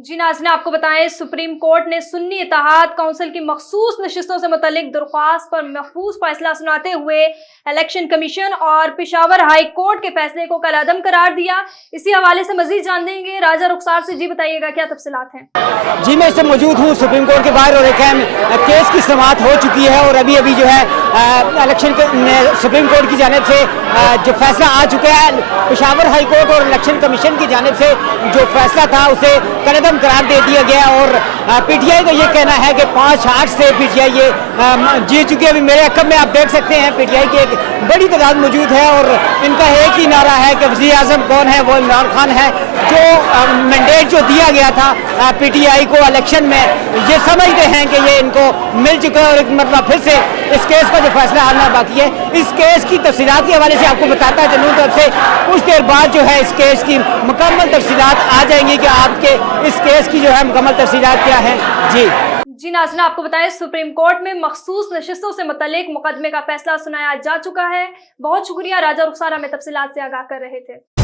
जी नाज़रीन, आपको बताएं सुप्रीम कोर्ट ने सुन्नी इत्तेहाद काउंसिल की मखसूस नशिस्तों से मुतल्लिक दरख्वास्त पर महफूज फैसला सुनाते हुए इलेक्शन कमीशन और पेशावर हाई कोर्ट के फैसले को कलअदम करार दिया। इसी हवाले से मजीद जान देंगे राजा रुखसार से। जी बताइएगा, क्या तफसीलात हैं? जी, मैं इस समय मौजूद हूँ सुप्रीम कोर्ट के बाहर और एक केस की समाअत हो चुकी है और अभी अभी जो है इलेक्शन सुप्रीम कोर्ट की जानिब से जो फैसला आ चुका है, पेशावर हाई कोर्ट और इलेक्शन कमीशन की जानिब से जो फैसला था उसे कलअदम करार दे दिया गया और पीटीआई का ये कहना है कि 5-8 से पीटीआई ये जीत चुकी है। अभी मेरे अकब में आप देख सकते हैं पीटीआई की एक बड़ी तादाद मौजूद है और इनका एक ही नारा है कि वज़ीर आज़म कौन है, वो इमरान खान है। जो मैंडेट जो दिया गया था पीटीआई को इलेक्शन में, ये समझते हैं कि ये इनको मिल चुका है और एक मतलब फिर से इस केस का जो फैसला आना बाकी है। इस केस की तफसीलात के हवाले से आपको बताता चलूँ तो से कुछ देर बाद जो है इस केस की मुकम्मल तफसीलात आ जाएंगी कि आपके इस केस की जो है मुकम्मल तफसीलात क्या है। जी नाज़रीन, आपको बताएं सुप्रीम कोर्ट में मखसूस नशिस्तों से मुतल्लिक मुकदमे का फैसला सुनाया जा चुका है। बहुत शुक्रिया, राजा रुखसार हमें तफसीलात से आगाह कर रहे थे।